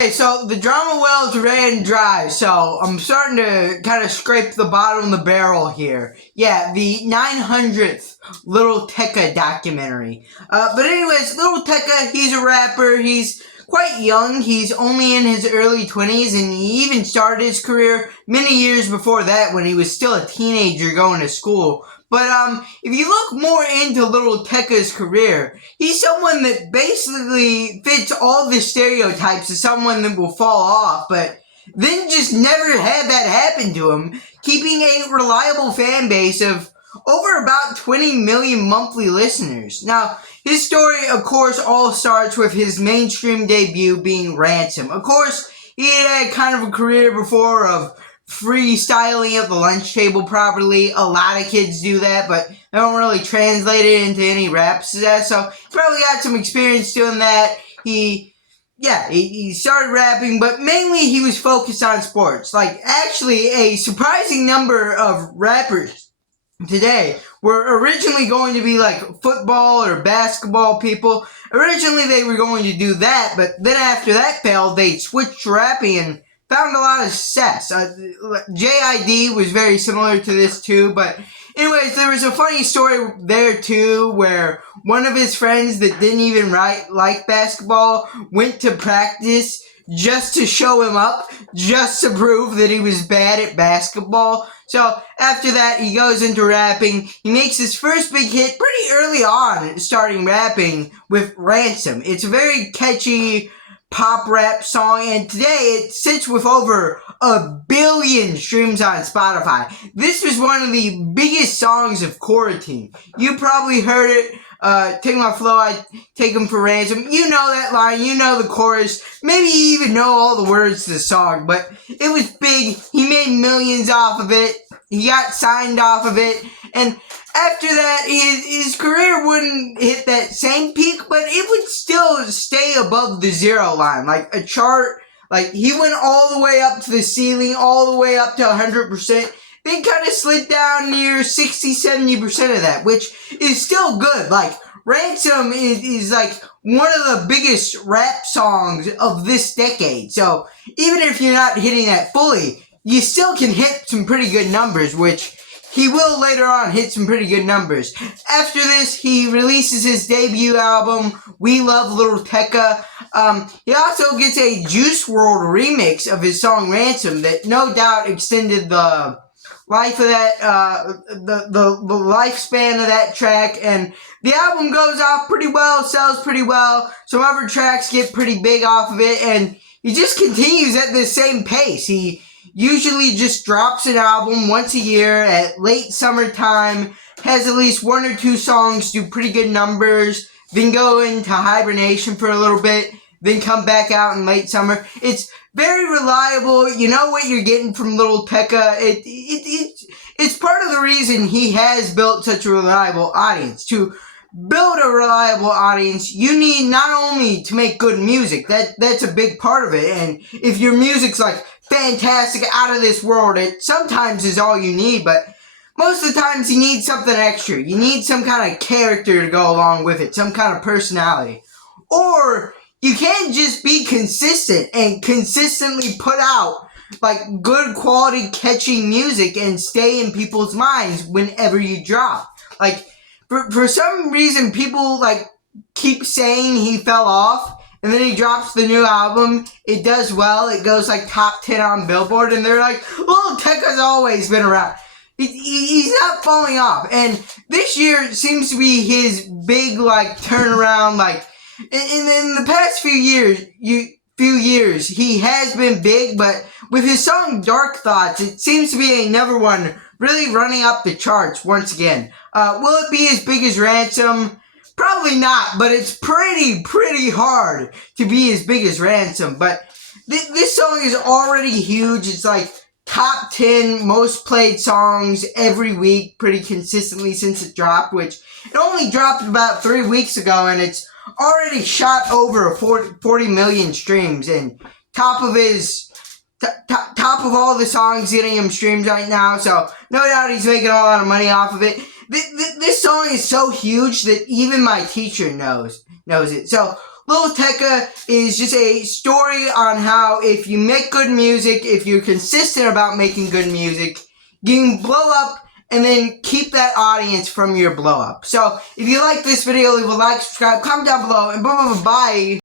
Okay, so the drama wells ran dry, so I'm starting to kind of scrape the bottom of the barrel here. Yeah, the 900th Little Tecca documentary. But anyways, Little Tecca, he's a rapper, he's quite young, he's only in his early 20s, and he even started his career many years before that when he was still a teenager going to school. But if you look more into Little Tecca's career, he's someone that basically fits all the stereotypes of someone that will fall off, but then just never had that happen to him, keeping a reliable fan base of over about 20 million monthly listeners. Now, his story, of course, all starts with his mainstream debut being Ransom. Of course, he had kind of a career before of freestyling at the lunch table properly. A lot of kids do that, but they don't really translate it into any rap success. So he probably got some experience doing that. He started rapping, but mainly he was focused on sports. Like, actually, a surprising number of rappers today were originally going to be like football or basketball people. Originally, they were going to do that, but then after that failed, they switched to rapping and found a lot of success. JID was very similar to this too, but anyways, there was a funny story there too where one of his friends that didn't even like basketball went to practice just to show him up, just to prove that he was bad at basketball. So after that, he goes into rapping. He makes his first big hit pretty early on, starting rapping with Ransom. It's a very catchy pop rap song, and today it sits with over 1 billion streams on Spotify. This was one of the biggest songs of quarantine. You probably heard it. Take my flow, I take him for ransom. You know that line, you know the chorus. Maybe you even know all the words to the song, but it was big. He made millions off of it. He got signed off of it, and after that, his career wouldn't hit that same peak, but it would still stay above the zero line. Like a chart, like he went all the way up to the ceiling, all the way up to 100%, then kind of slid down near 60-70% of that, which is still good. Like, Ransom is like one of the biggest rap songs of this decade. So even if you're not hitting that fully, you still can hit some pretty good numbers, which he will later on hit some pretty good numbers. After this, he releases his debut album, We Love Little Tecca. He also gets a Juice WRLD remix of his song Ransom that no doubt extended the life of that, the lifespan of that track, and the album goes off pretty well, sells pretty well. Some other tracks get pretty big off of it, and he just continues at the same pace. He usually just drops an album once a year at late summertime, has at least 1 or 2 songs do pretty good numbers, then go into hibernation for a little bit, then come back out in late summer. It's very reliable. You know what you're getting from Little Tecca. It's part of the reason he has built such a reliable audience. To build a reliable audience, you need not only to make good music, that's a big part of it, and if your music's like fantastic, out of this world, it sometimes is all you need, but most of the times you need something extra. You need some kind of character to go along with it, some kind of personality. Or you can't just be consistent and consistently put out like good quality catchy music and stay in people's minds whenever you drop. Like, for some reason, people like keep saying he fell off, and then he drops the new album, it does well, it goes like top 10 on Billboard, and they're like, Little Tecca's always been around. He's not falling off, and this year seems to be his big like turnaround. Like, in the past few years, he has been big, but with his song Dark Thoughts, it seems to be another one really running up the charts once again. Will it be as big as Ransom? Probably not, but it's pretty hard to be as big as Ransom. But this song is already huge. It's like top 10 most played songs every week pretty consistently since it dropped, which it only dropped about 3 weeks ago, and it's already shot over 40 million streams, and top of all the songs getting him streams right now, so no doubt he's making a lot of money off of it. This song is so huge that even my teacher knows it. So Little Tecca is just a story on how if you make good music, if you're consistent about making good music, you can blow up and then keep that audience from your blow up. So if you like this video, leave a like, subscribe, comment down below, and bye.